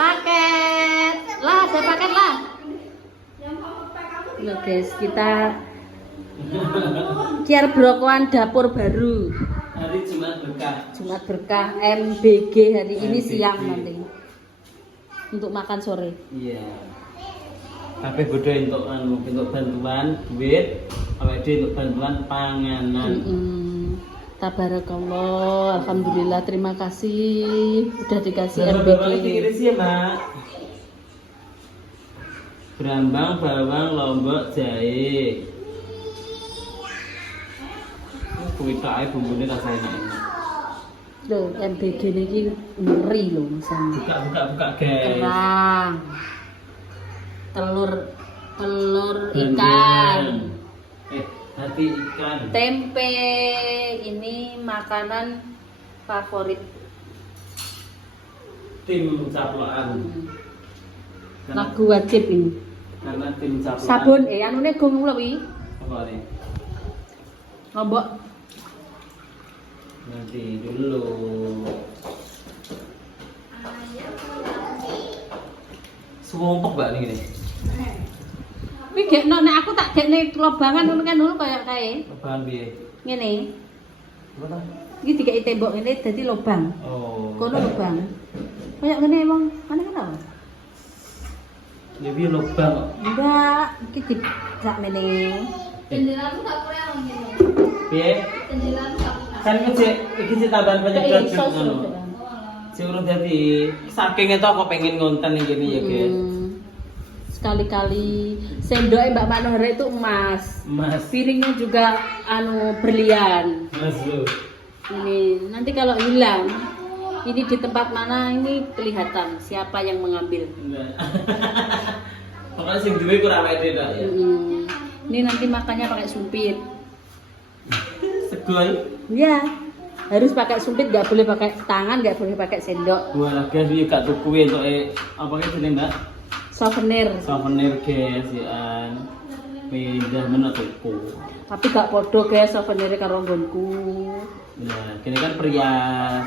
Paket. Lah, ada paket lah. Loh guys, kita kiar brokoan dapur baru. Hari Jumat berkah. Jumat berkah MBG hari ini siang nanti. Untuk makan sore. Iya. Kabeh bodho untuk bantuan duit, awake dhewe untuk bantuan panganan. Tabarakallah, alhamdulillah, terima kasih udah dikasih Berapa MBG. ini dikirim sih ya, Mbak? Brambang, bawang, lombok, jahe. Kuwi tak ae bumbune rasane enak. Loh, MBG ini ngeri loh misalnya. Buka guys. Kerang. Telur ikan. Hati ikan. Tempe. Ini makanan favorit Tim caplokan. lagu wajib ini. Karena tim caplokan. Sabun anune gong lho wi. Apa nih? Lombok. Nanti dulu. Sumpek mbak nih gini. Kuwi gekno nek aku tak gekne lobangan ngono kan dulu kayak kae. Lobangan piye? Ngene. Apa ta? Iki dikeki tembok ngene dadi lobang. Oh. Kono lobang. Kayak ngene emang ana kan apa? Ya piye lobang kok? Enggak, iki sak ngene. Jendela tuh gak kurang gitu. Piye? Jendela tuh gak kurang. Kan iki sih tambahan penyedot Iso ngono. Sing urung dadi saking itu kok pengen ngonten ning kene ya, Guys. Sekali-kali sendoknya Mbak Manohara itu emas. Mas, Piringnya juga berlian. Mas lu. Ini nanti kalau hilang, ini di tempat mana ini kelihatan siapa yang mengambil. Enggak. Pokoknya sing duwe kurang pede tok ya. Ini nanti makannya pakai sumpit. Segoy. Ya, harus pakai sumpit, nggak boleh pakai tangan, nggak boleh pakai sendok. Wah, guys, iki gak tuku entuk apa ki jenenge, Mbak? Souvenir. Souvenir guys, ya. Pindah men tuku. Tapi gak podo guys souvenirnya karo nggonku. Nah, kene kan perias.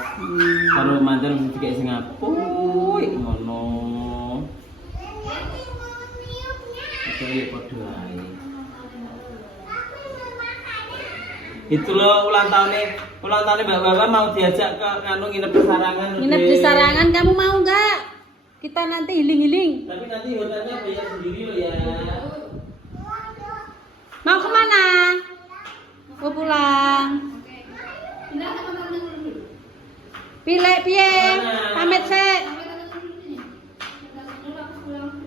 Karo manten dikek sing apik ngono. Itu ya podo ae. Itu loh ulang tahunnya Mbak Wawa mau diajak ke nginep di Sarangan. Nginep di Sarangan, kamu mau nggak? Kita nanti healing-healing. Tapi nanti hotelnya bayar sendiri loh ya. Mau kemana? Mau pulang. Pindah ke kamar dulu. Pilih piye? Mana? Pamit sih.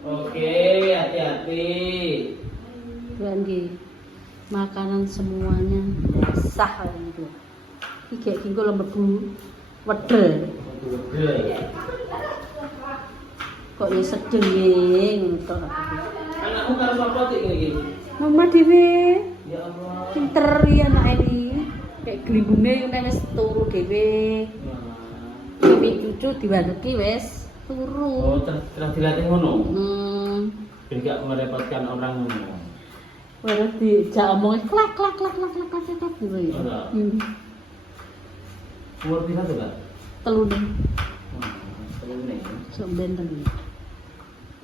Oke, hati-hati. Bandi. Makanan semuanya sah itu. Iki kayak kingko lembu wedel. Kok ya sedeng ngentok. Anakmu karo sapa sih iki? Mama dhewe. Ya Allah. Pinter ya anak ini. Kayak gelimbunge ngene wis turu dhewe. Iki cucu diwaduki wis turu. Oh, terus dilatih ngono. Hmm. Biar gak merepotkan orang ngono. Waduh dijak omongin klak gitu ya. Ora. Umur pira tuh, Kak? Telune. Telune. Sok benten.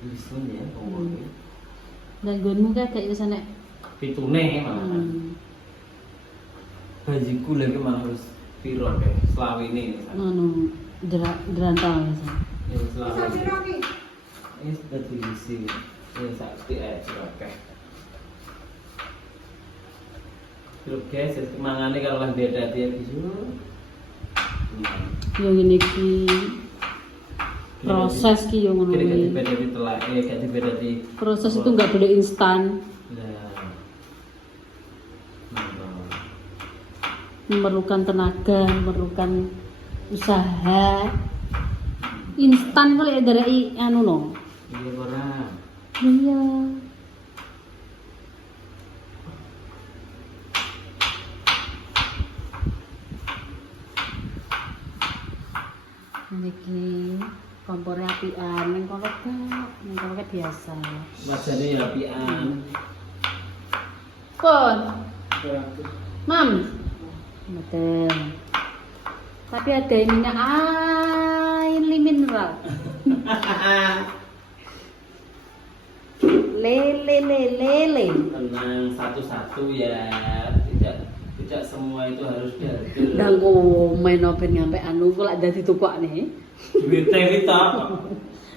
Isun ya, umurnya. Dan gonmu kayak wis nek Pitune malah. Bajiku lagi malah harus piro deh, selawine. ngono drantau ya. Ya selawine. Ini sudah diisi. Ya sakti oke. Terus guys, mangane kalau lah dadi ya bisu. Yo ngene iki proses ki yo ngono Kira kuwi. beda di telak, gak beda di. Proses itu nggak boleh instan, Nah. memerlukan tenaga, memerlukan usaha. Instan kali dari anu no. Iya ora. Iya. Niki kompornya apian, neng kolok biasa. Wajane ya apian. Pun, mam, betul. Tapi ada minyak air mineral. Lele. Tenang, satu-satu ya. Tidak semua itu harus diambil. Ndang komen ben nyampe anu kok lak dadi tukokne. Duite kita.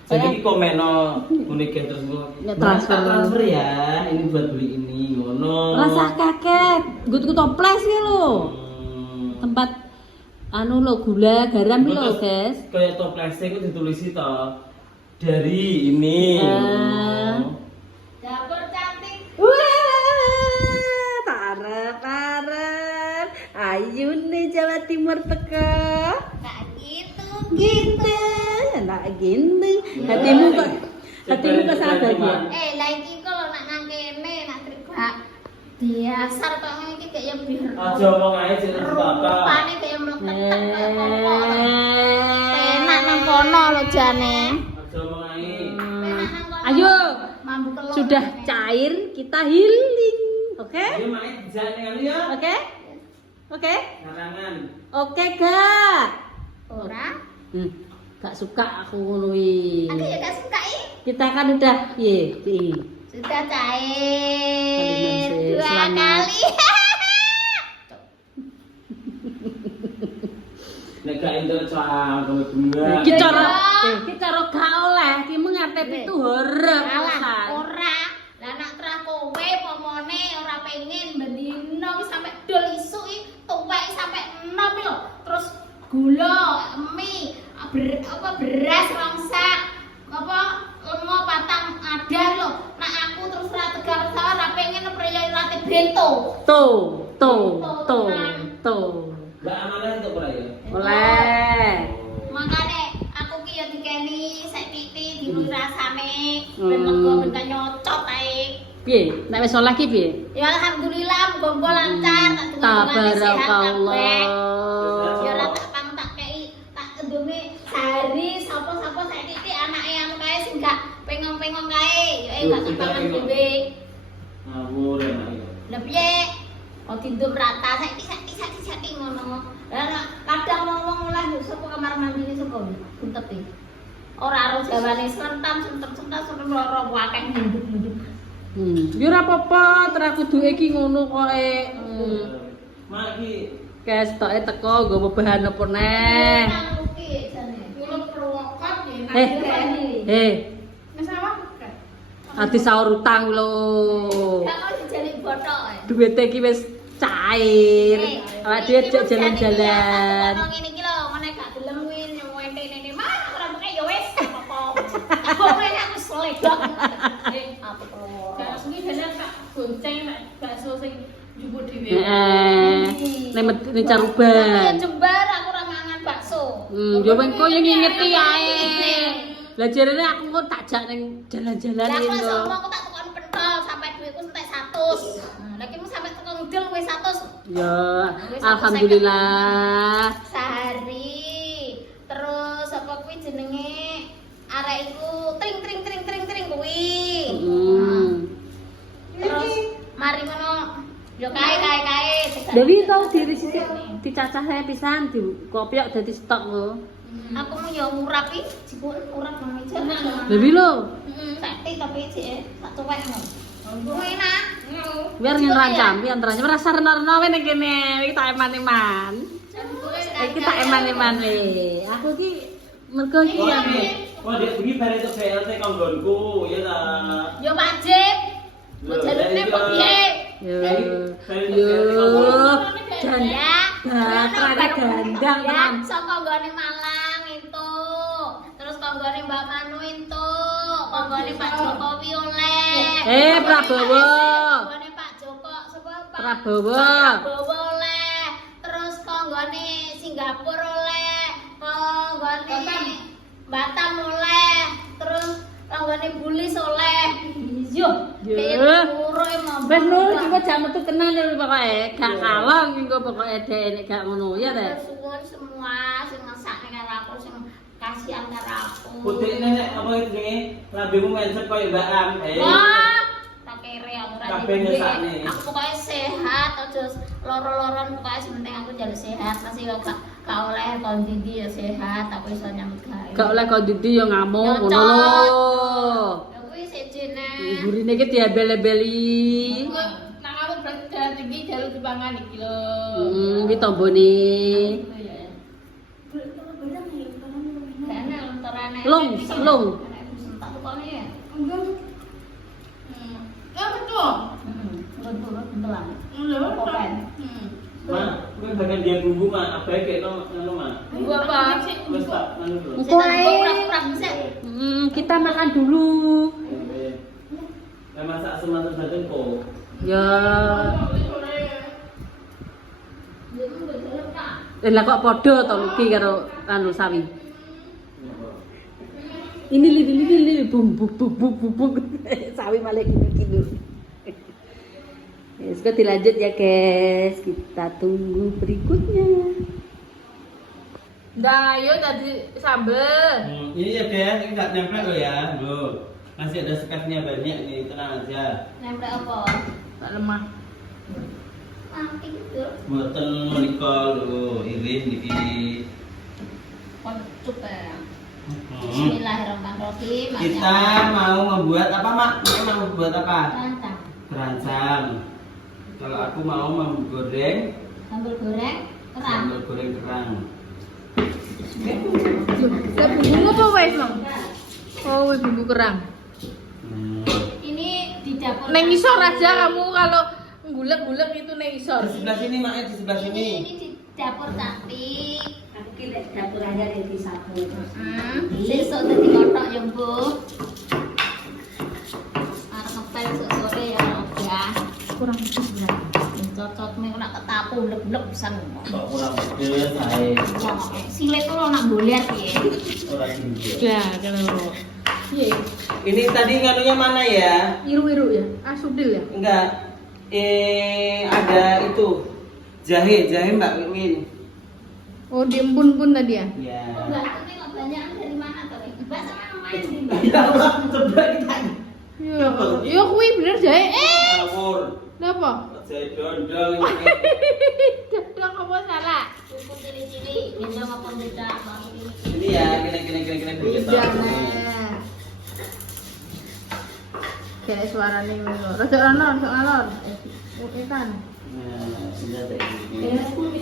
Jadi komeno unik terus Ya, transfer ya. Ini buat beli ini ngono. Rasa kakek, gue toples ya lo. Tempat anu lo gula garam lo guys. Kayak toplesnya itu ditulisi toh dari ini. Dapur cantik. Wah, tarep. Ayu nih Jawa Timur teka. Nggak gitu. Gitu, nak gitu. Hatimu kok sadar ya. Lagi kalau nak nang kene nak terima biasa kok ngene kayak yang biar. Aja omong ae jeneng bapak. Rupane kayak meleketek kayak pokok. Enak nang kono lo jane. Aja omong ae. Enak nang kono. Ayo, Mambu telur. sudah cair kita healing, oke? Ayo main dijane kali ya. Oke? Karangan. Oke gak? Ora. Gak suka aku ngonoin. Aku ya gak suka Kita kan udah Sudah cair Kalimantan, 2 selamat. kali. Nek gak entuk cah kowe bunga. Ki cara gak oleh, ki mengerti itu horep Alah, pisan. ora. Lah nak terah kowe pomone ora pengen bendino wis sampe dol isu tuwek sampe 6 lho. Terus gula, mie, beras rongsak, lengo patang ada lho. Nak aku terus ora tegar ora pengen priyo rate bento. Tuh. Mbak amanah untuk ora ya? Oleh. Makane aku ki ya dikeni sek titik dilu rasane ben mego ben nyocot ae. Piye? Nek wis oleh ki piye? Ya alhamdulillah muga lancar tak Tabarakallah. Ya ora tak pang tak kei tak kendunge hari sapa-sapa sek titik anake anu kae sing gak pengong-pengong kae. Ya gak kepangan dhewe. Ngawur ya mak. Lah piye? Oh tindum rata saiki ngono. Lah kadang wong-wong mulai saka kamar mandi saka buntet iki. Ora aro jawane sentam loro akeh nduk-nduk. Ya ora apa-apa, terus kudu iki ngono koke. Mak iki Kes toke teko nggo bahan apa neh. Kulo perwokot ya. Wis apa? Ati sahur utang lho. Gak mau dijalik bothok. Duwite iki wis cair. Awak dhewe jek jalan-jalan. Ngene iki lho, ngene gak gelem kuwi nyuwete nene mah ora pokoke ya wis apa. Pokoke aku sledok. Apa perlu. Gak suni bener Kak gonceng nek bakso sing njupuk dhewe. Nek caruban. Jembar aku ora mangan bakso. Yo mengko yo ngingeti ae. Lah jarene aku kok tak jak ning jalan-jalan Lah iki kok lho. aku tak tukon pentol sampai duitku entek 100. Lah ki mu sampai tukon ngidul kowe 100. Ya, alhamdulillah. Sehari. Terus apa kuwi jenenge arek iku tring kuwi. Terus mari ngono yo kae. Dewi tau diri sithik dicacah pisan di kopiok dadi stok lho. Aku mau yo ngurap iki, jipun ngurap nang meja. Dewi lho, Sakti tapi jek sak tuwek ngono. Enak. biar ngerancam, pian terancam rasa rena-rena wae ning kene. Iki tak eman-eman. Iki tak eman-eman we. Aku ki mergo iki ya. Wah, dia pergi bare itu BLT kanggonku, ya ta. Yo wajib. Mau jalurne kok piye? Yo. Ya. Batrane gandang Ya, tenan. saka nggone Malang itu. Terus konggone Mbak Manu itu. Konggone Pak Jokowi oleh. Prabowo. Konggone Pak Joko sapa Pak? Prabowo. Prabowo oleh. Terus konggone Singapura oleh. Konggone Batam oleh. Terus konggone Bulis oleh. Yo, kayak muro emang. Wes nur iki jam metu tenan lho pokoke. Gak kalong engko pokoke dhek nek gak ngono ya ta. Suwun semua sing masakne karo aku sing kasihan karo aku. Putih nenek apa itu nih? Lambemu mencet koyo Mbak Am. Wah, tak kere aku ra Kabeh duwe. ngesakne. Aku pokoke sehat aja loro-loron pokoke sing penting aku jalan sehat masih gak Kau oleh kondisi ya sehat, aku iso nyambut gawe. Gak oleh kok Didi yo ngamuk ngono Nyocot. lho. Ya kuwi sejene. Gurine iki diabel-abeli. Nang aku berarti darah tinggi jalur dipangan iki lho. Iki tombone. Dana lontorane. Lung. Tak tukone ya. Ya betul. Betul bentelan. Lho. Kopen. Ma, kowe bagian dia bumbu ma, apa kayak ngono ma. Tunggu apa? Wes tak anu lho. Engko ae. Kurang bisa. Kita makan dulu. Lah masak asam badan kok. Ya. Lah kok padha to Luki karo anu sawi. Ini bumbu sawi malah gini. Yes, kita dilanjut ya guys. Kita tunggu berikutnya. Dah, yuk tadi sambel. Ini ya deh, ini nggak nempel lo ya, lo. Masih ada sekatnya banyak nih, tenang aja. Nempel apa? Tak lemah. Mati gitu. Boten menikah lo, iris niki. Koncup ya. Bismillahirrahmanirrahim. Kita mau membuat apa mak? Kita mau membuat apa? Rancang. Kerancang. Kalau aku mau menggoreng Sambal goreng kerang. sambal goreng kerang. Lah bumbu apa wes, Mang? Oh, wes bumbu kerang. Ini di dapur. Neng isor aja kamu kalau ngulek-ngulek itu neng isor. Di sebelah sini mak, di sebelah sini. Ini di dapur cantik. Aku kira dapur aja di sapu. Besok tadi kotok ya, Bu. Arep ngepel sore ya, ya. Kurang sebelah. Cocot nih nak ketapu blek-blek pisan. Kok kurang pedes ae. Silet lo nak boler piye? Ora tinggi. Ya, kalau iya, Ini tadi nganunya mana ya? iru-iru ya, asudil ya. Enggak. Ada itu jahe Mbak Min. Oh, diembun-embun tadi ya. Ya. Enggak, ini kok banyak dari mana tuh? Mbak sama main di. Ya Allah, coba kita. Ya, ya kuwi bener jahe. Ngawur. Napa? Jahe dondong ini. Dedang apa salah? Kuku cili-cili, gendong apa beda? Ini ya, kena dulu kita. Kayak suarane ngono. Rada ana, rada ngalor. Oke kan. Nah, ini ada ini.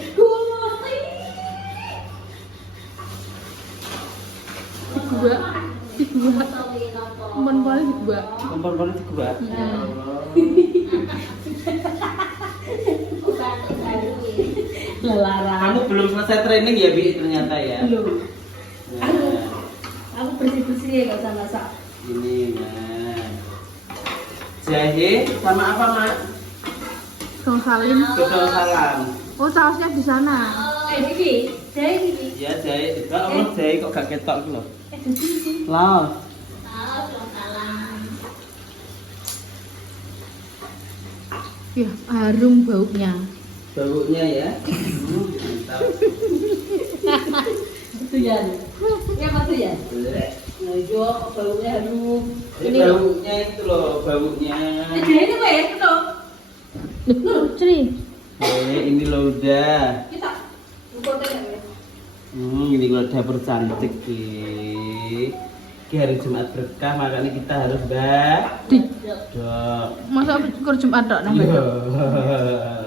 Dua. Ampun balik dua. Kompor-kompor itu gua. Lelara. Kamu belum selesai training ya, Bi, ternyata ya. Belum. Nah, Aku bersih-bersih ya gak usah masak. ini nah. Jahe sama apa, Mak? Dong salim. Gedong salam. Oh, sausnya di sana. Iki, jahe iki. Ya, jahe. Enggak, Allah jahe kok gak ketok gitu loh. Laos. Ya, harum baunya. Baunya ya. Mantap. Itu ya. Ya apa tuh ya? Blek. Nah, yo baunya harum. Ini baunya itu loh, baunya. Jahe itu wes itu. Loh, Cri. Ini loh udah. Kita buka teh. Ini kalau dapur cantik ki. Ki hari Jumat berkah, makanya kita harus Di dok. masa syukur Jumat tok nang. Iya.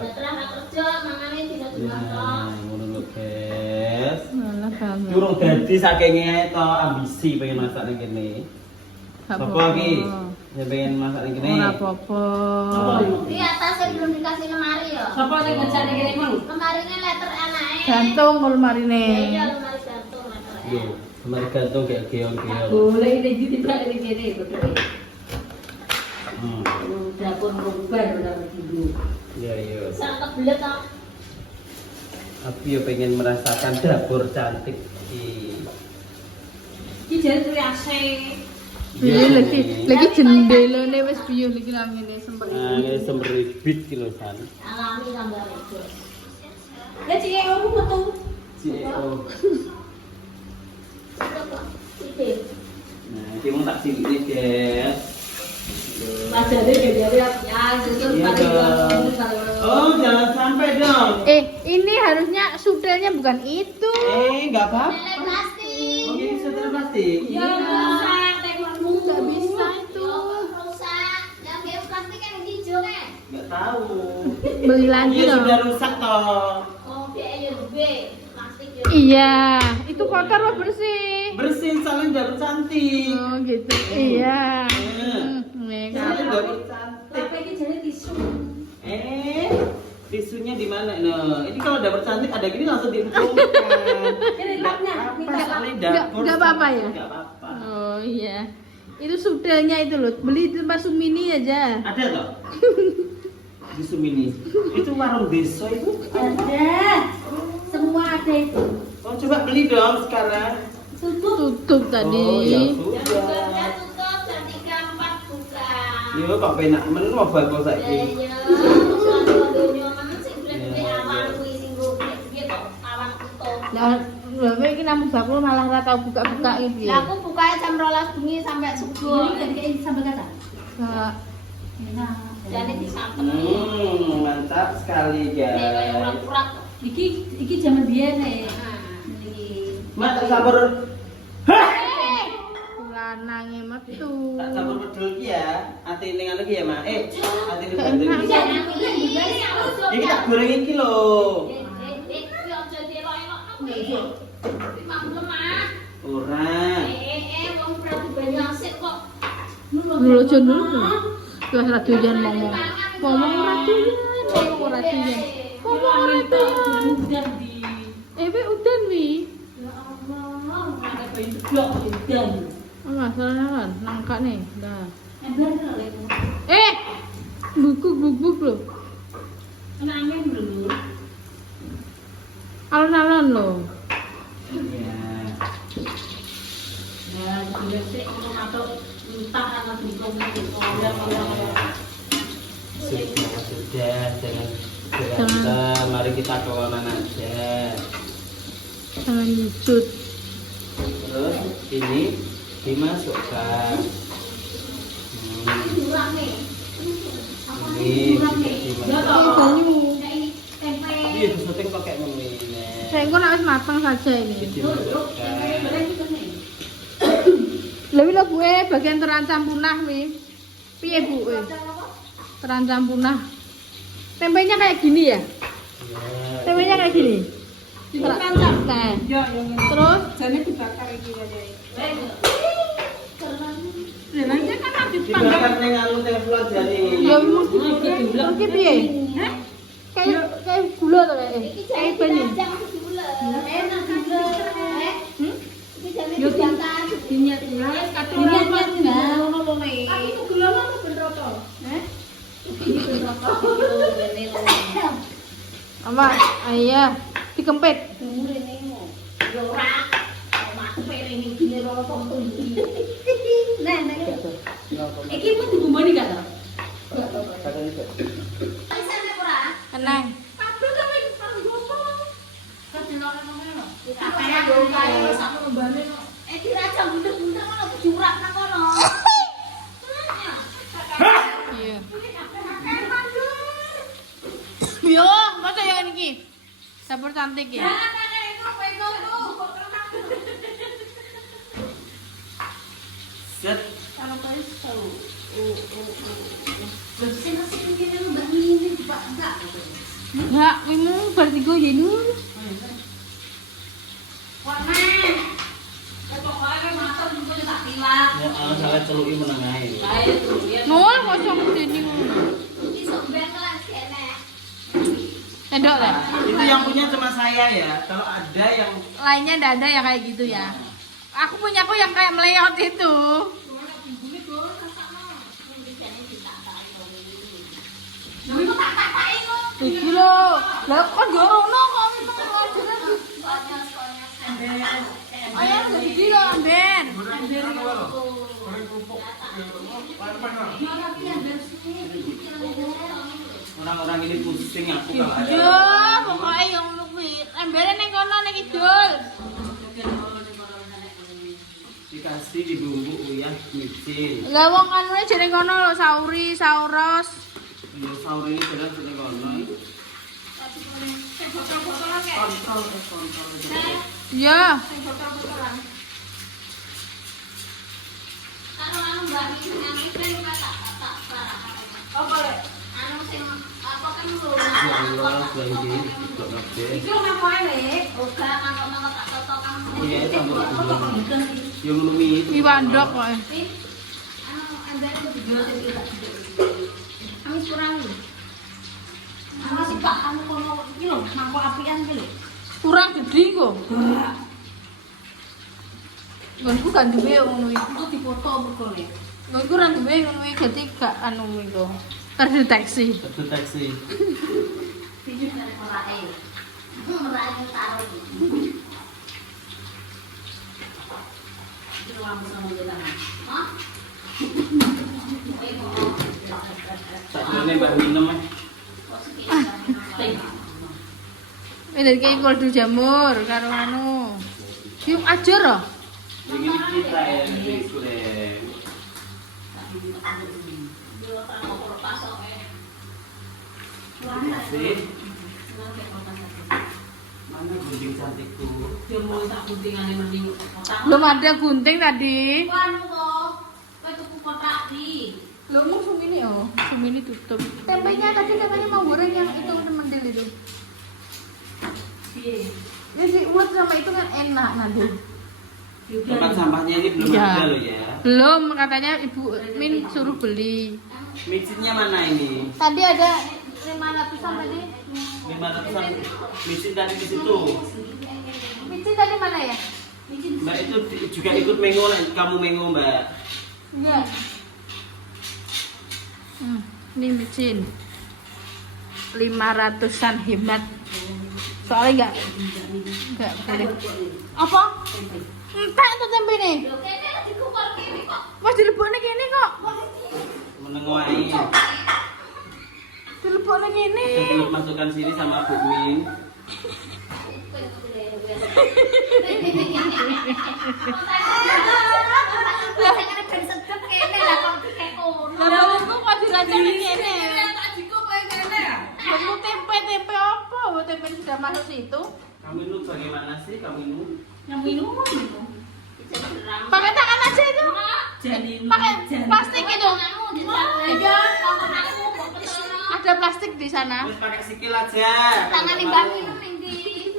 Setelah kerja, mangane tidak cuma Nah, ngono lho, guys. Malah banget. Durung dadi sakingnya to ambisi pengen masak ning kene. Apa iki? Ya pengen masak ning kene. Ora apa-apa. Di atasnya belum dikasih lemari ya. Siapa sing ngejane kene mang? Lemarinya letter anake. Gantung lemari Iya, ne. lemari gantung letter N. Yo, kemarin gantung kayak geong-geong. Boleh ini jadi tak ini kene betul. Hmm. Dapur rubar udah begitu. Ya, yo. Sak kebelet kok. Aku ya pengen merasakan dapur cantik ki. Iki jare kuwi AC. Biyen lagi jendelane wis biyo iki namine sempet. Nah, ini semribit ki lho san. Alami tambah itu. Ya cike aku metu. CEO. Itu kok. Ide. Nah, iki mung tak cilik guys. Wajahnya kayak ya, justru Iya dong. Oh, jangan sampai dong. Ini harusnya sudelnya bukan itu. Nggak apa-apa. Lele plastik. Oh, ini setelah plastik. Ya, rusak, tengokmu. Nggak bisa itu. Rusak. Yang biar plastik yang hijau kan? Nggak tahu. Beli lagi Iya dong. sudah rusak toh. Oh, BLB. Plastik ya. Iya, itu kotor loh bersih. Bersih salin baru cantik. Oh gitu. Iya. Nih, Salin kan. baru cantik. Tapi ini jadi tisu. Tisunya di mana? Nah, ini kalau dapur cantik ada gini langsung diumpulkan. Ini lapnya. Nggak apa-apa ya? Nggak apa-apa. Oh iya. Itu sudelnya itu loh. Beli di tempat Sumini aja. Ada toh? Di Sumini. Itu warung desa itu. Ada. Semua ada itu. Oh, coba beli dong sekarang. Tutup tadi. Oh, ya Jam sudah. 2 tutup, jam 3, 4 buka. Yo kok penak men mau bagus saiki. Ya, soal dunia mana sih beli awan kuwi sing gitu, awan utuh. Nah, lha iki namung bakul malah ora tau buka-buka iki. Lah aku bukanya jam 12 bengi sampai subuh. Ini kayak sampai kata. Enggak. Enak. Jadi disamper. Mantap sekali guys. Urat-urat. Iki zaman biyen nih. Iki. Mak tak sabar. Hah! Lanange metu. Tak sabar bedul ki ya. Ati ning anu ki ya, Mak. Ati ning Enak. bedul. Jangan begini aku Iki tak goreng iki lho. kuwi aja delok-elok kuwi. Mampu mah. Ora. Wong berarti banyak asik kok. Dulu aja dulu. Terus radioan ngomong. Ngomong radioan. Ngomong radioan. Ngomong radioan. Udah di. Udan wi. Ya Allah, ada bayi blok udah. Oh, masalahnya kan nangka nih. Dah. Ember lho. Bubuk loh. Kena angin dulu. Alon-alon loh. Iya. Ya, sudah sih kalau atau entah anak hukum itu ada Sudah, jangan berantem. Mari kita kawanan aja. Jangan lucut. Terus ini dimasukkan. Kurang nih. Ini juga dimasukkan. Tempe. Iya, disetting pakai ini. Saya kok nak wis matang saja ini. Dimasukkan. Lebih lo gue bagian terancam punah wi. Piye bu? Terancam punah. Tempenya kayak gini ya? Ya. Tempenya kayak gini. Terancam. Nah. Ya, yang Terus jane dibakar iki aja. Lha kan habis Dibakar ning anu teflon jane. Ya mesti piye? Hah? Kayak gula to kayak. Kayak banyu. Enak gula. Iki jane Yo dibakar. dinyat ya, dinyat enggak ono lho nek. Aku gula apa benroto? Hah? Iki benroto. Ama, ayah dikempit. Umur ini mo. Yo ora. Omahku piring iki lho foto iki. Nah, Iki pun digumbani gak to? Isane ora? Tenang. Kabel kan wis parang gopo. Kan delok ngono. Kayak yo kaya sak lombane kok. Diraja bundar-bundar ngono kejurak nang kono. Iya. Yo, masa yang ini? Dapur cantik ya. Set. Enggak, memang bertiga ya nur. Ya, salah celuki menengae. Nol kosong sini. Endok lah. Itu yang punya cuma saya ya. Kalau ada yang Lainnya enggak ada ya kayak gitu ya. Aku punya aku yang kayak meleot itu. Iki lho. Lah kok jorono kok Ayah udah gede loh, Ben. orang-orang ini pusing aku kalau ada. Yo, pokoknya yang lebih. Embernya neng kono neng kidul. kasih di bumbu uyah micin. Lah wong kanune jeneng kono lho sauri, sauros. Ya sahur ini benar sudah kono. Sing botol-botolan kayak. Kontrol. Ya. Sing botol-botolan. Anu Mbak Min yang itu tak. Oh boleh. Anu sing apa kan lho. Ya Allah, lagi kok kabeh. Iki lho nang kono nek. Uga mangkok tak totokan. Iya, tambah. Yang lumi. Wi wandok kok. Anu andare kudu dijual sing tidak. Kami kurang lho. Anu sih Pak, anu kono iki lho, mangkok apian iki lho. Kurang gede kok. Nggonku kan duwe ngono iki. Itu dipoto berkone. Nggonku ora duwe ngono iki dadi gak anu iku. Terdeteksi. Terdeteksi. Video dari meraih. Meraih taruh. Itu lampu sama jalan. Hah? Sakjane Mbak minum eh. Ini kayak koldu jamur karo anu. Yuk ajar loh. Ini kita ya di goreng. Kasih. Mana gunting cantikku? Belum ada gunting tadi. Anu kok, kowe tuku kotak di. Lo mau sumini oh, sumini tutup. Tempenya tadi katanya mau goreng yang itu mendel itu. Piye? Ini si ulet sama itu kan enak nanti. Tempat sampahnya ini belum Iya. ada loh ya. Belum katanya Ibu Min suruh beli. Micinnya mana ini? Tadi ada 500-an tadi. 500-an micin tadi di situ. Micin tadi mana ya? Mbak itu juga ikut mengo, kamu mengo Mbak. Iya. Ini micin 500-an hemat. Soalnya enggak boleh. Apa? Entek tuh tempe nih. Lho kene lagi dikukur kene kok. Mas dilebokne kene kok. Menengoai. Dilebokne kene. Sebelum masukkan sini sama Bu Min. Lah kan ben sedep kene lah kok kayak ngono. Lah aku kok dirajani kene. Kamu tempe apa? Tempe sudah masuk situ. Kamu ini bagaimana sih kamu ini? Yang minum. Pakai tangan aja itu. Pakai plastik itu. Iya, tangan aku kok Ada plastik di sana. Terus pakai sikil aja. tangan Mbak Min ndi?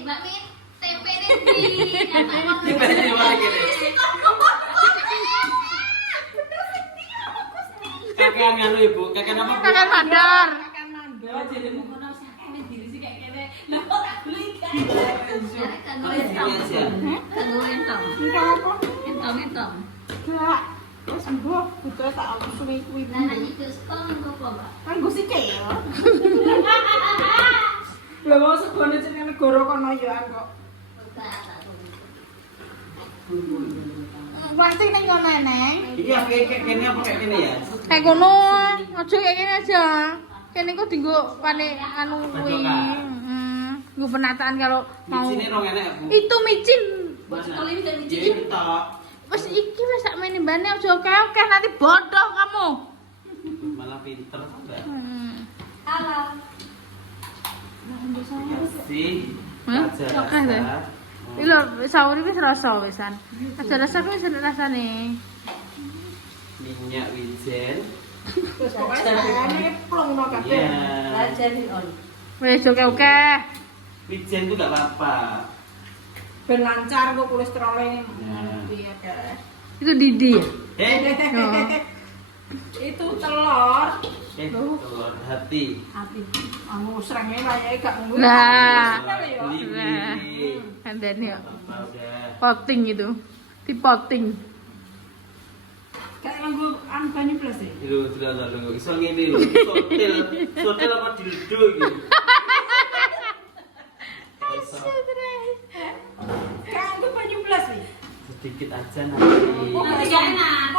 Mbak Min, tempe ndi? Tempe di mana gini? Kakean nganu Ibu, kakean apa? Bu? Kakek mandor. Entong. Enggak. Wes mbok butuh tak suwi-suwi. Nah, itu sekarang kok, Mbak. Kan gue sikil ya. Lah mau segone jeneng negara kono ya kok. Plastik ning kono neng. Ini apa kayak gini apa kayak gini ya? Kayak kono, aja kayak gini aja. Kene kok dienggo pane anu kuwi. Nggo penataan kalau mau. Micinnya rong enak Bu. Itu micin. Kalau ini dari Ya ini tok. Wes iki wis sak mene bane aja oke-oke nanti bodoh kamu. Malah pinter Mbak. Halo. Kasih. Hah? Aja Oke deh. rasa. Iki lho sauri wis rasa wisan. Ada rasa kuwi wis rasane. Minyak wijen. Wis pokoke sakjane plong no kabeh. Iya. Wis oke-oke. Wijen itu gak apa-apa. Ben lancar kok kolesterolnya. Nah. Iya deh. Itu Didi ya? Oh. Itu telur. Telur hati. Anu srenge kayake gak ngombe. Nah. Beli. Kandane ya. Udah. Poting itu. Dipoting. Kayak nganggo banyu plus ya. Lho, lho, iso ngene lho. Sotel apa dildo iki? Nganggo banyu plus ya. Sedikit aja nanti. Kok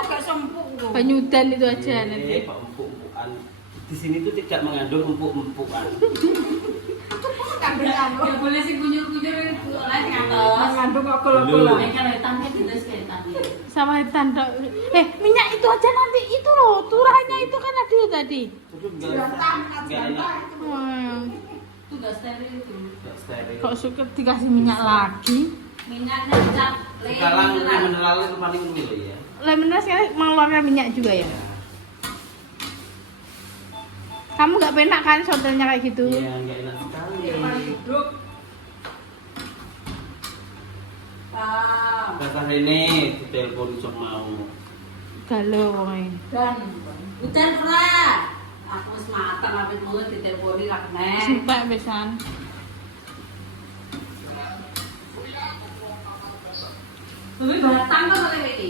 gak sempuk kok. Banyudan itu aja nanti. Pak empuk-empukan. Di sini tuh tidak mengandung empuk-empukan. Gak boleh sing kunyur-kunyur. Ngandung kok kelo-kelo. Sama hitam dok. Minyak itu aja nanti itu loh, turahnya itu kan ada tadi. Itu enggak enak. Itu enggak steril itu. Enggak steril. Kok suka dikasih minyak lagi? Minyaknya cap Sekarang mineral itu paling dulu ya. Lemongrass kan mengeluarkan minyak juga ya? Kamu nggak penak kan sotelnya kayak gitu? Iya, enggak enak sekali. hidup. Kata ini ditelepon sok mau. Galau wong Dan hujan ora. Aku wis mateng apit mulut diteleponi lak neh. sumpah besan. Tapi batang kok oleh iki.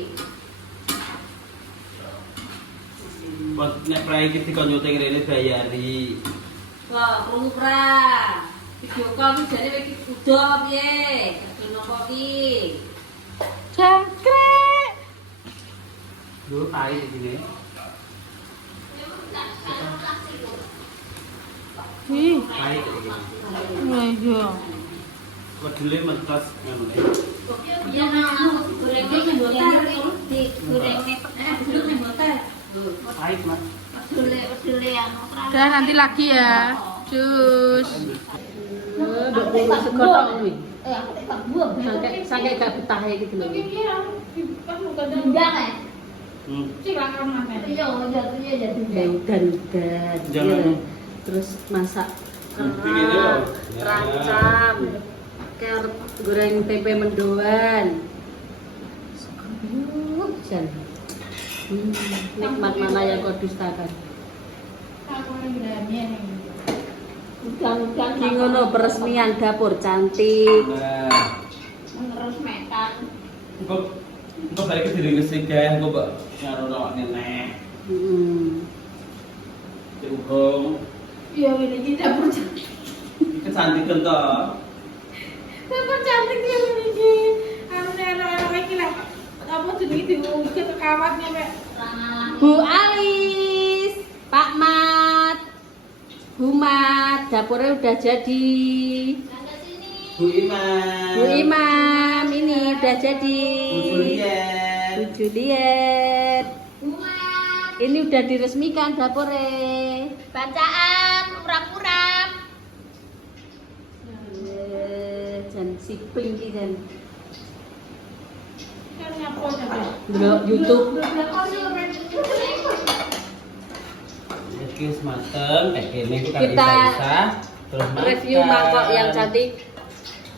Buat nek prai iki dikon nyuting rene bayari. Wah, krungu pra. Video call iki jane iki udah piye? Kadung nopo iki? Jangkrik. Dulu prai di sini. Ih, Prai kayak gini. iya. Wedele mentas ngono. Ya nah, gorengnya nyebutar digorengnya duduk nyebutar. Pahit, Mas. Pedule anu Udah nanti lagi ya. Cus. Mbok kulo sekotok kuwi. aku tak buang. Sampai gak betah iki lho. Enggak kan? Hmm. Iya, jadi. Udan-udan. Jangan. Terus masak Begini loh. Ya. rancam. Kayak goreng tempe mendoan. Jan. Nikmat mana yang kau dustakan? Udang-udang Ki ngono peresmian dapur cantik. Nah, terus mekan. engko balik ke diri kesigan, engko mbak ngarono nenek. Heeh. Dihukum. Iya, ini dapur cantik. Iki cantiken to. Dapur cantik ya iki. Anu ero-ero iki lah. Apa jenenge diungkit ke kawatnya, Mek? Bu Alis, Pak Mat, Bu Mat, dapurnya udah jadi. Bu Iman. Bu Imam, ini udah jadi. Bu Juliet. Bu Juliet. Buat Ini udah diresmikan dapurnya. bacaan urap-urap. Jan sipling iki jan. Kan nyapa sampe. Delok YouTube. Iki wis mateng, kayak gini ku kan Kita bisa. Terus Review mangkok yang cantik.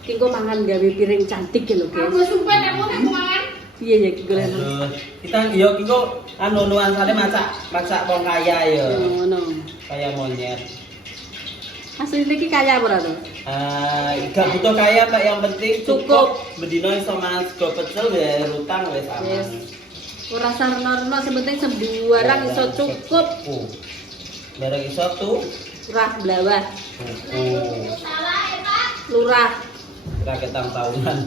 Kiko mangan gawe piring cantik lho, guys. Sumpah kamu mangan. Iya ya Kiko lho. Terus kita yo kiko anu nuansane masak wong kaya yo. Ngono. Kaya monyet. Asli iki kaya apa ora to? Gak butuh kaya Pak, yang penting Cukup. Bedino iso mangan sego pecel ya rutang wis aman. Yes. Ora sarna-sarna sepenting sembarang iso cukup. Barang iso tuh. Lurah blawah, Salah ya, Pak. lurah. Kira ketang tahunan.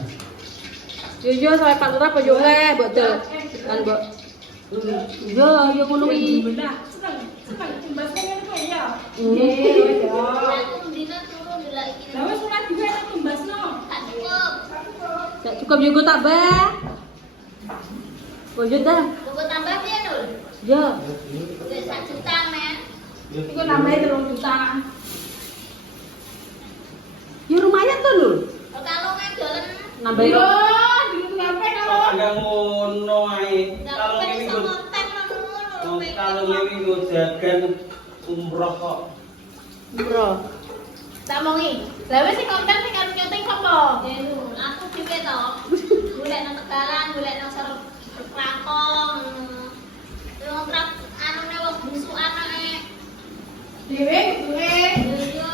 Yo sampe Pak Lurah apa yo le, mbok del. Kan mbok. Yo ngono kuwi. Seneng tumbasnya kok ya. Aku dina turun dila iki. Lah wis ora diwe tumbasno. Tak cukup. Gak cukup yo tambah. Lanjut dah. Tunggu tambah piye, Nul? Yo. Wis 1 juta, Men. Iku nambahin 3 juta. Yo lumayan tuh Lul. Oh, kalau ngedolen Nambahin. Yo, dulu ngapain kalau? Ada ngono ae. ndak Kalau pengen ini iso gue konten ngono. kalau ini gue jagan umroh kok. Bro. Tak mongi. Lah wis sing konten sing arep nyuting sapa? Ya, Nul. Aku dhewe to. Golek nang Tegalan, golek nang Serprakong. Ngontrak anune wong busukan ae. Dewe duwe. Yo.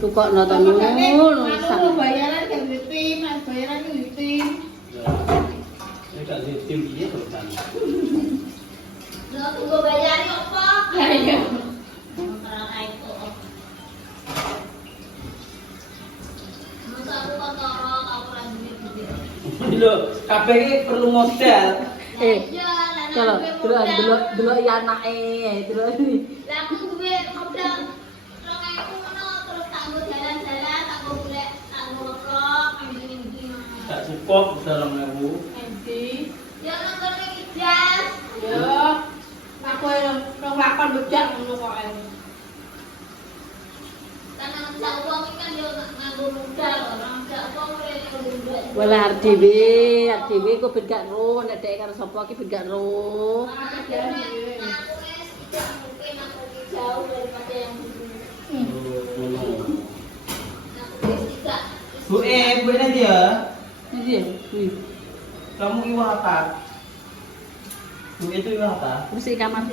Tukok nonton Lul. Anu bayaran kan tim, bayaran kan tim. Ini gak di tim dia terus kan. Lo tunggu bayari opo? Lah iya. Ora itu. Masa aku kontoro aku ora duwe. Lho, kabeh iki perlu modal. Kalau delok ya anake, delok ini. Lah aku duwe modal 2.000 ngono terus tak nggo jalan-jalan tak nggo golek tak nggo cukup 2000. Endi? Ya nonton iki jas. Yo. Aku yang lakon bejak ngono kok. Karena nggak uang kan yo nganggo modal, orang nggak uang mereka udah. Wala RDW ku ben gak ro nek dek karo sapa ki ben gak ro. Aku es tidak mungkin aku jauh daripada yang dulu. Aku es tidak. Bu Bu aja. Iya. Kamu iwa apa? Bu itu iwa apa? Wis iki kamar.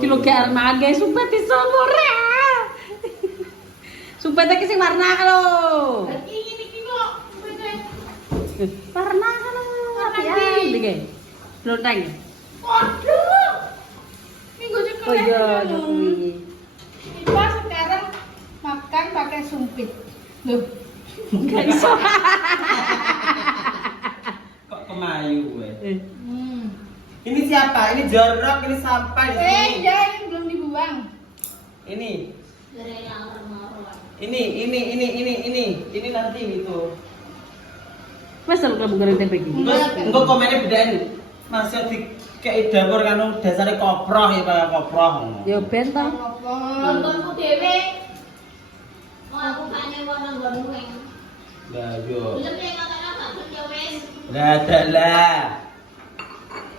Kilo gak arep mangan guys, sumpah disomore. Sumpah iki sing warna lho. Iki ngene iki kok. Warna lho. Apian iki. Lonteng. Waduh. Minggu cekel. Oh iya, yo kuwi. Kita sekarang makan pakai sumpit. Loh. Gak iso. Kok kemayu gue? Hmm. Ini siapa? Ini jorok, ini sampah di sini. Ya, ini belum dibuang. Ini. Dari yang orang-orang. Ini nanti gitu. Wes kalau goreng tempe iki. Terus engko komennya bedain. Masih di kayak dapur kan dasarnya koproh ya kayak koproh. Yo ben to. Nontonku dewe. Mau aku kane warna nggonmu yang. Lah yo. Belum yang kata-kata tuh ya wes. Lah ada lah.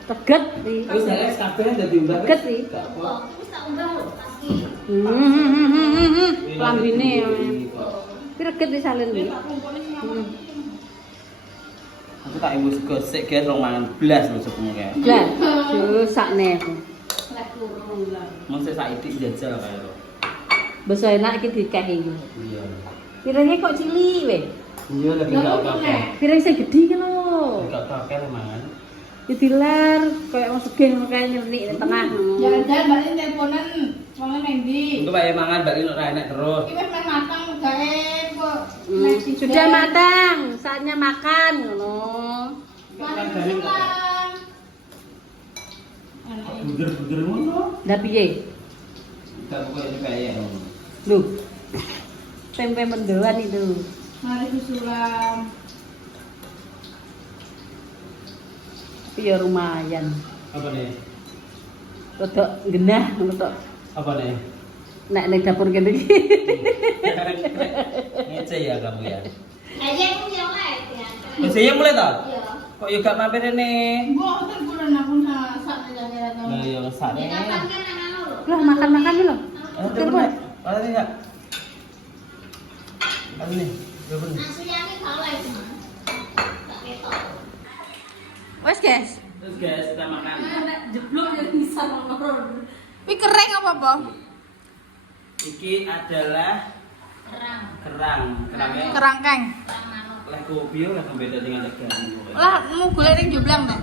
Teget iki. Terus saya kabeh dadi umbah. Teget iki. Gak apa. Kok wis tak umbah lho pasti. Lambine yo. Pireget wis salen iki. Aku tak ibu gosek guys rong mangan blas lho sebenarnya. Lah, yo sakne aku. Lek kurung lah. Mesti saiki jajal kae lho. Besok enak iki dikehi. Iya. Piringnya kok cilik we. Iya lagi gak apa-apa. Piring sing gedhi ki lho. Gak kakek mangan. Dilar kayak wong sugih ngono kae nyernik di tengah. Jangan-jangan Mbak ini teleponan wong nang ndi? Untuk Pak mangan Mbak Lino ra enak terus. Iki wis men matang gawe kok. Sudah matang, saatnya makan ngono. Buder-buder ngono. Lah piye? Gak koyo kaya. Lho. Tempe mendoan itu. Mari susulan. Tapi ya lumayan. Apa nih? Rodok genah ngono tok. Apa nih? Nek ning dapur kene iki. Ngece ya kamu ya. Aja aku yang lain ya. Wis ya mulai ta? Iya. Kok yo gak mampir rene? Mbok ten bulan aku sak jaga to. Lah yo sane. Ya kapan kan anak lu? Lah makan-makan lho. Telepon. Ada enggak? Ada nih. Telepon. Aslinya kalau lagi mah. Tak ketok. Wes, guys. Terus guys, kita makan. Jeblok yang bisa ngono. Wi kering apa, Bang? Iki adalah kerang. Kerangnya Kerangkeng. leh kopi lah beda dengan tegang. Lah mau golek ning jublang to.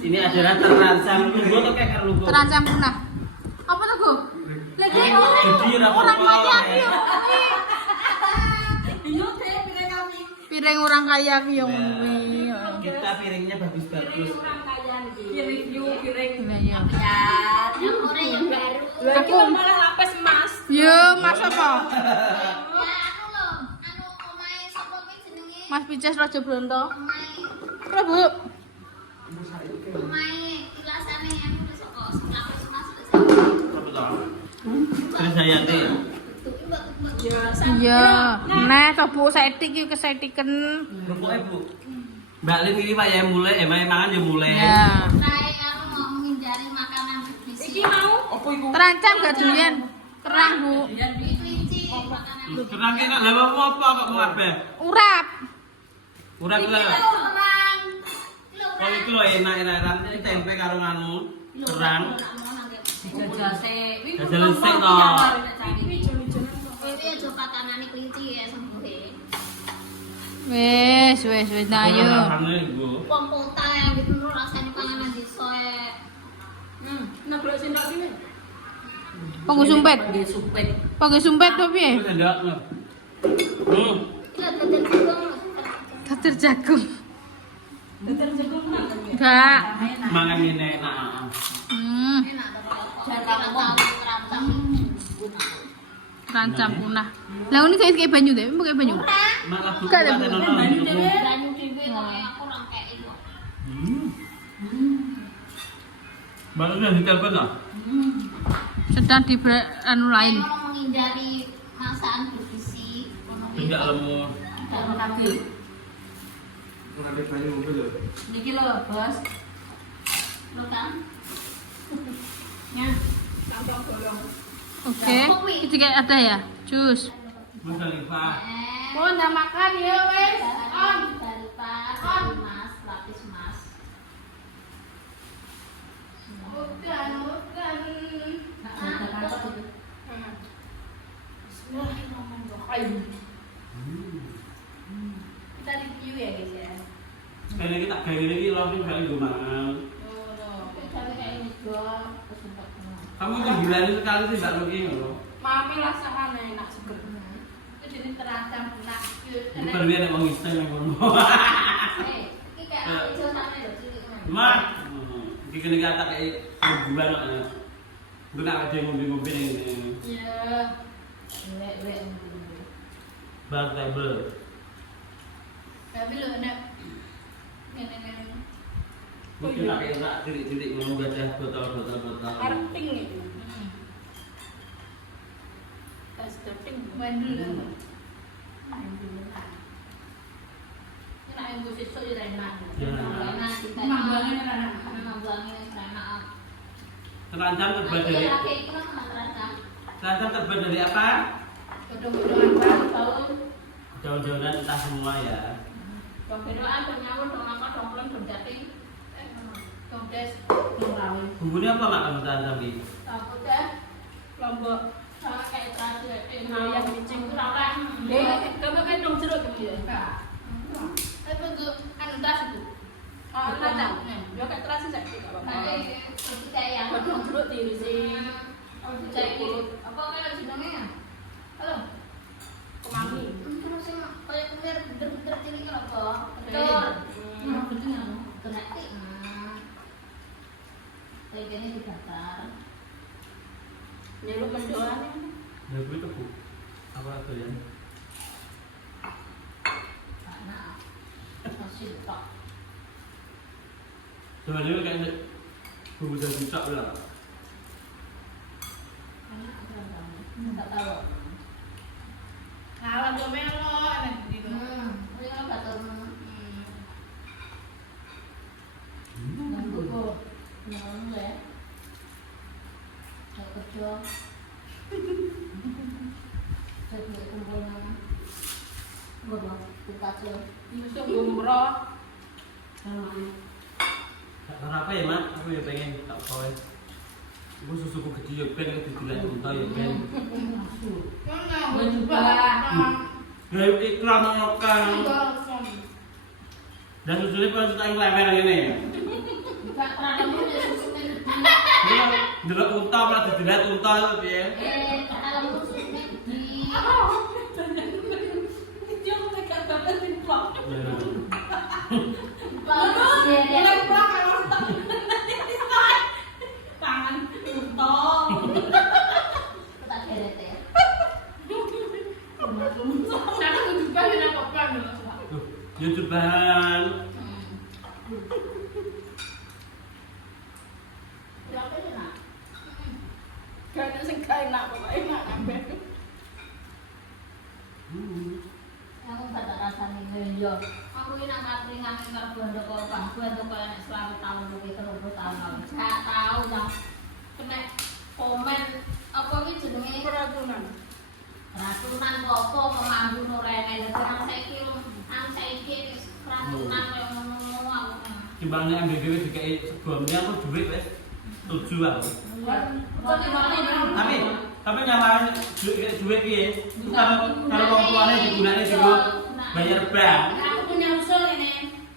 Ini adalah terancam lugu atau kayak lugu? Terancam punah. Apa to, Go? Lagi Jadi orang kaya ya. piye? Piring orang kaya piye ngono kuwi. Kita piringnya bagus-bagus. Review piring. Iya. Yang orang yang baru. Aku malah lapis emas. Yo, Mas apa? Ya aku loh. Anu omae sapa kuwi jenenge? Mas Pices Raja Bronto. Omae Prabu. omae ilasane anu wis kok lapis emas. Terus saya nanti. Iya. Nah, coba setik iki kesetiken. Pokoknya Bu. Mbak Lin ini Pak ya mulai, mangan ya mulai. Ya. Saya aku mau menghindari makanan bergizi. Apa iku? Terancam gak doyan. Kerang, Bu. Kelinci makanan. Kerang ki nak lha apa kok mau kabeh? Urap. Ora kira. Kerang. Kok iki lho enak-enak ini tempe karo nganu. Kerang. Jajase. Jajalan sik to. Kowe aja pakanane kelinci ya sembuhe. Wes. Nah, ayo. Wong kota yang gitu lho rasane panganan desa e. Nabrok sendok iki. Panggo sumpet. Nggih sumpit. Panggo sumpet to piye? Sendok. Iya dadar jagung. Dater jagung. Dater jagung nang. Enggak. Mangan ngene enak. Enak to kok. Jangan tahu terancam. Terancam punah. Lah ini saya kayak banyu deh, pakai banyu. Malah buku Gak ada kate bu. nono. Banyu dhewe aku ora kei kok. Barusan ditelepon lah. Sedang di anu lain. Kalau menghindari masakan bergizi, Tidak lemu. kalau kaki. Ada banyu mobil lho. Niki lho, Bos. Lo kan? Ya, langsung bolong. Oke, itu kayak ada ya, jus. Mas Alifah. Mau ndak makan ya wes. Dari Pak, Mas, lapis Mas. Bukan. Bismillahirrahmanirrahim. Kita review ya guys ya. Sekali lagi tak gawe iki langsung gak nggo mangan. Cari kayak ini doang, terus untuk Kamu tuh gila sekali sih Mbak Ruki ngono. Mami rasanya enak seger. itu jenis terancam punah. Bukan dia nek wong iseng nang ngono. Ini kayak hijau sampai lho cilik men. Mak, iki kene iki tak kayak hubungan kok. Gue nak ada ngombe-ngombe ini. Iya. Lek. Bar table. Tapi lho nek ngene-ngene. Mungkin nak kayak tak titik-titik ngono gajah botol-botol. Arep pink itu. Tes pink main dulu. Main dulu. Ini nak yang gue sesuk ya enak. Enak kita. Mambangnya enak. Mambangnya enak. Terancam terbuat dari terancam terbuat dari apa? Gedung-gedungan baru Daun-daunan entah semua ya. dong gedungan, dong nyawur, dong apa, dong plon, dong jating dong des, dong rawi Bumbunya apa mak kamu terancam ini? aku deh lombok sama kayak terasi yang dicing kurang kamu kan dong jeruk gitu ya? Tapi itu anu das itu kacang ya kayak terasi saya tidak apa-apa kayak yang dong jeruk tirisin kayak apa kayak jenengnya halo Kemami. Terus sing koyo bener bener cilik lho, Kok. Betul. Betul. Kena tik. Kayak gini dibakar. Nyeluk mendoan. Ya gue tuh apa tuh ya? Karena masih tok. Sebenarnya kayak bumbu dan bucak lah. Enggak tahu. Kalau gue melo enak gitu. Ini kan batur. Dan buku. Nyolong ya. Saya kerja. Saya beli kumpulnya. Berapa? Kita aja. Yusuf gumroh. Karena apa ya mak? Aku ya pengen tak kowe. Gue susuku gede ya ben dibilang unta ya ben. Mana? Gue juga. Ya iklan ngokang. Dan susunya kalau kita lemer ini. Bukan pernah punya susunya. Ini delok unta malah didilat unta itu piye? Kalau susunya di. Dia tekan banget di plok. Mulai plok kalau tangan untung. tak deret ya. Karena gue juga enak apa nih. Ya cobaan. Ya apa ya nak? Karena sing gak enak pokoknya enak kabeh. Aku gak tak rasanya yo. Aku ini nak katringan karo bondo kok bangku untuk kau yang selalu tahun lebih 30 tahun lalu. Gak tahu dah. Kena komen apa ini jenenge Peraturan. ratunan apa pemandu norene. Terang saiki ratunan koyo ngono aku. Timbangnya MBB dikai sebelumnya aku duit wes 7 aku. Tapi nyamaran duit piye? Itu kalau wong tuane digunakne dulu bayar bank. Aku punya usul ini.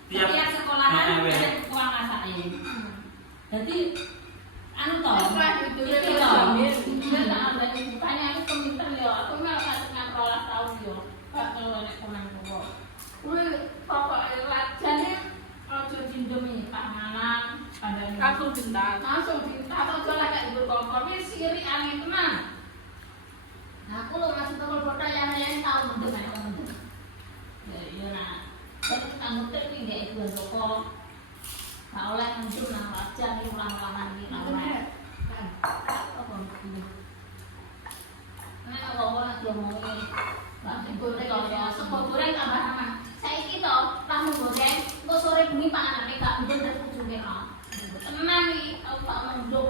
Tiap Sekolahan ada uang masaknya. Jadi anu toh, iki toh, dia tak ada bukannya aku komentar yo, aku malah katanya rolas tahun yo, gak kalau nek komen kok. Kuwi pokoke lajane aja dindomi panganan, padane Langsung dendam. langsung ditato aja lah kayak ibu kompor wis siri angin tenan. Aku lo masih tokol botol yang tahu mendem ae mendem. Ya iya nah. Tapi kamu teh iki gak iku rokok. Gak oleh mendem nang raja iki ulang-ulangan iki gak oleh. Apa ini? Nek ngomong lagi ngomongin. Lah goreng kalau sego goreng tambah nama. Saiki to, tamu goreng, engko sore bengi panganane gak bener ujunge kok. Tenan iki aku tak menduk.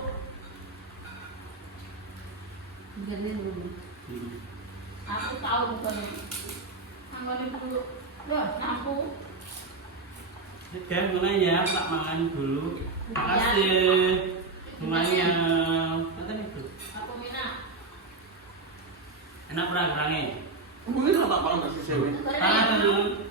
Gini dulu. Aku tahu bukan anggone dulu. Loh, aku Oke, mulai ya, tak makan dulu. Makasih. Semuanya. Nanti itu. aku minat. Enak kurang-kurangnya. Mungkin sama kalau nggak sih Tangan dulu.